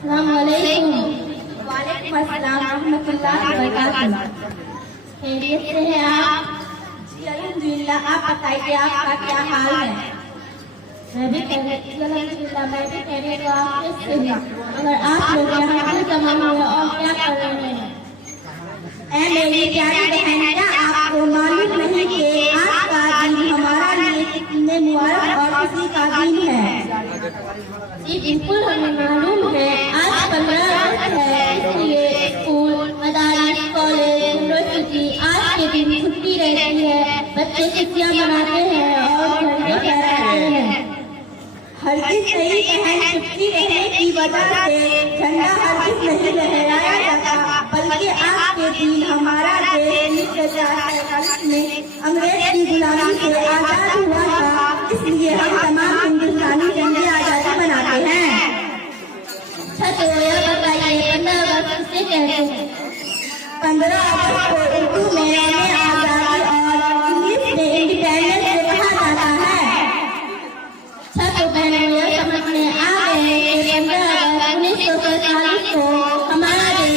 अस्सलामुअलैकुम। वालेकुम अस्सलाम रहमतुल्लाहि व बरकातुहू। खैरियत से हैं आप? जी अल्हम्दुलिल्लाह। आप बताइए आपका क्या हाल है? मैं भी खैरियत से अल्हम्दुलिल्लाह। मैं भी खैरियत से हूँ। अगर आप लोग यहाँ पर जमा हुए और क्या कर रहे हैं? ऐ मेरी प्यारी बहन, क्या आपको मालूम नहीं कि आज का दिन हमारा लिए कितने मुबारक और खुशी का दिन है? जी बिल्कुल हमें मालूम है। आज 15 अगस्त है, इसलिए स्कूल, मदारिस, कॉलेज, यूनिवर्सिटी आज के दिन छुट्टी रहती है। बच्चे खुशियाँ मनाते हैं और झंडे फहराते हैं। हरगिज़ नहीं बहन, छुट्टी रहने की वजह से झंडा हरगिज़ नहीं लहराया जाता, बल्कि आज के दिन हमारा देश 1947 में अंग्रेज की गुलामी से आजाद हुआ था। इसलिए हम तमाम हिंदुस्तानी झंडे आजादी मनाते हैं। अच्छा तो यह बताइए 15 अगस्त किसे कहते हैं? 15 अगस्त को उर्दू में आज़ादी और इंग्लिश में इंडिपेंडेंस डे कहा जाता है। अच्छा तो बहनों यह समझ में आ गए कि 15 अगस्त 1947 को हमारा देश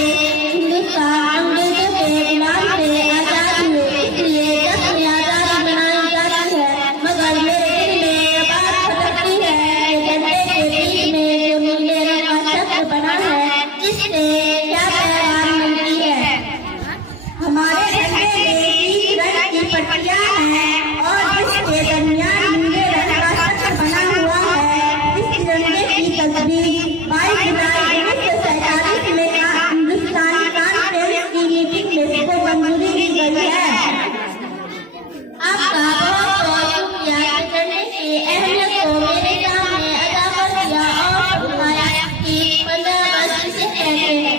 हिंदुस्तान अंग्रेजों के गुलाम से आजाद हुए। इसलिए जब भी आजादी मनाई जाती है, मगर मेरे दिल में यह बात खटकती है कि झंडे के बीच में जो नीले रंग का चक्र बना है, इससे क्या पैगाम मिलती है? हमारे झंडे में 30 रंग की पट्टियां हैं और इसके दरमियान नीले रंग का चक्र बना हुआ है। इस झंडे की तस्वीर 22 जुलाई 1947 में हिंदुस्तानी कॉन्फ्रेंस की मीटिंग में इसको मंजूरी दी गई है। आपका बहुत बहुत शुक्रिया कि झंडे की अहमियत को मेरे सामने उजागर किया और बताया कि 15 अगस्त किसे कहते हैं।